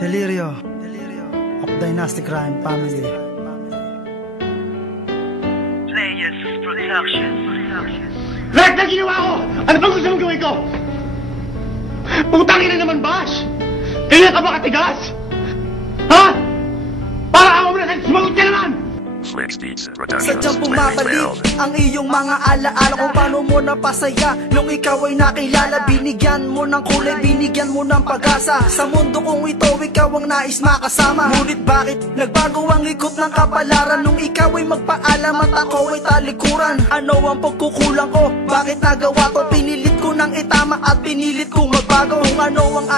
Delirio of Dynastic Crime Family. Players Production. Lahat ng ginawa ko! Ano bang gusto mong gawin ko? Putangin na naman, Bash! Kaya ka ba katigas? Ha? Para ako mo na sumagot Sadyang bumabalik ang iyong mga alaala Kung paano mo napasaya. Nung ikaw ay nakilala Binigyan mo ng kulay, binigyan mo ng pag-asa. Sa mundo kong ito, ikaw ang nais makasama. Ngunit bakit nagbago ang ikot ng kapalaran? Nung ikaw ay magpaalam at ako ay talikuran. Ano ang pagkukulang ko? Bakit nagawa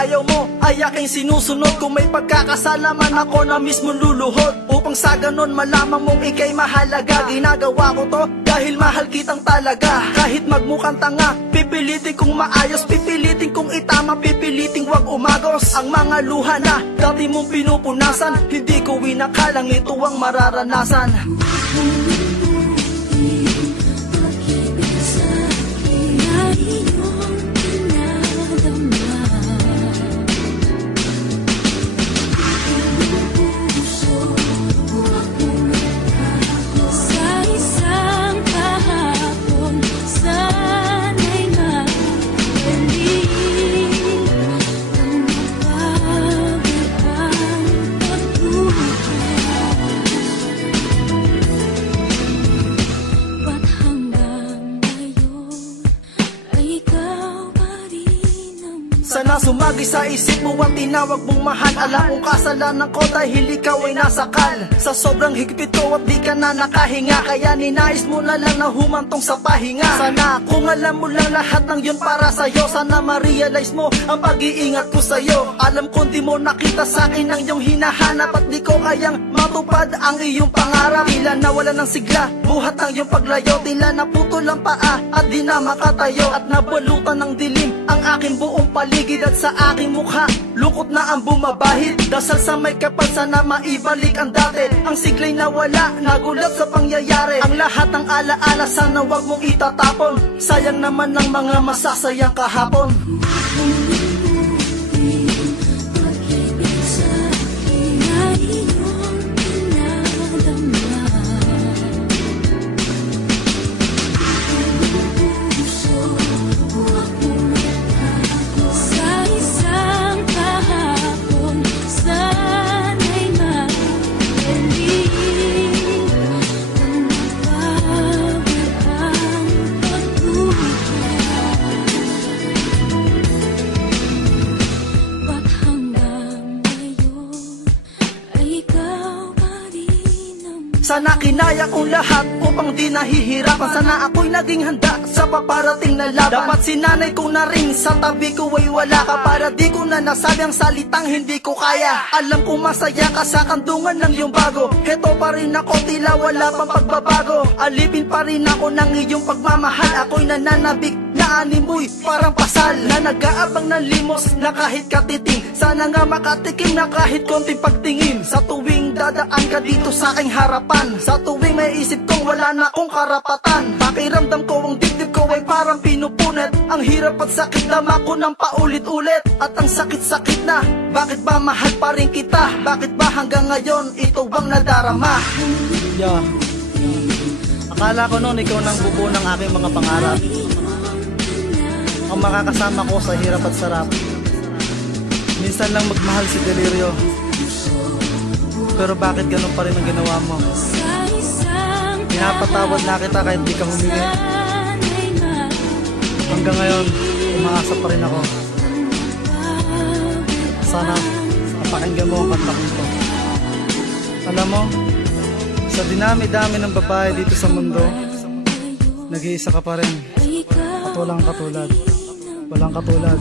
ayaw mo, ay aking sinusunod. Kung may pagkakasalaman ako na mismo luluhod Upang sa ganon malaman mong ikay mahalaga. Ginagawa ko to dahil mahal kitang talaga. Kahit magmukhang tanga, pipilitin kong maayos Pipilitin kong itama, pipilitin wag umagos. Ang mga luha na dati mong pinupunasan Hindi ko inakalang ito ang mararanasan Sana sumagi sa isip mo ang tinawag mong mahal. Alam kong kasalanan ko dahil ikaw ay nasakal. Sa sobrang higpit ko at di ka na nakahinga. Kaya ninais mo na lang na humantong sa pahinga. Sana kung alam mo lang lahat ng yun para sa'yo Sana ma-realize mo ang pag-iingat ko sa'yo. Alam kong di mo nakita sa akin ang iyong hinahanap At di ko kayang matupad ang iyong pangarap. Tila nawala ng sigla, buhat ang iyong paglayo. Tila naputol ang paa at di na makatayo. At nabalutan ng dilim ang aking buong paligid At sa aking mukha, lungkot na ang bumabahid. Dasal sa may kapal sana maibalik ang dati. Ang siglay nawala, nagulat sa pangyayari. Ang lahat ng alaala sana wag mong itatapon. Sayang naman ng mga masasayang kahapon Sana kinaya kong lahat upang di nahihirapan. Sana ako'y naging handa sa paparating na laban. Dapat sinanay ko na rin sa tabi ko ay wala ka Para di ko na nasabi ang salitang hindi ko kaya. Alam kong masaya ka sa kandungan ng iyong bago. Heto pa rin ako tila wala pang pagbabago. Alipin pa rin ako ng iyong pagmamahal. Ako'y nananabik na animoy parang pasal Na nag-aabang ng limos na kahit katiting Sana nga makatikim na kahit konting pagtingin Sa tuwing dadaan ka dito sa aking harapan Sa tuwing may isip kong wala na akong karapatan Pakiramdam ko ang dibdib ko ay parang pinupunit Ang hirap at sakit dama ko ng paulit-ulit At ang sakit-sakit na Bakit ba mahal pa rin kita? Bakit ba hanggang ngayon ito bang nadarama? Yeah. Akala ko noon ikaw nang bubuo ng aking mga pangarap. Ang makakasama ko sa hirap at sarap. Minsan lang magmahal si Delirio. Pero bakit ganun pa rin ang ginawa mo? Pinapatawad na kita kahit di ka humingi. Hanggang ngayon, umaasa pa rin ako. Sana napakinggan mo ang kanta to. Alam mo, sa dinami-dami ng babae dito sa mundo, nag-iisa ka pa rin. At walang katulad. Walang katulad.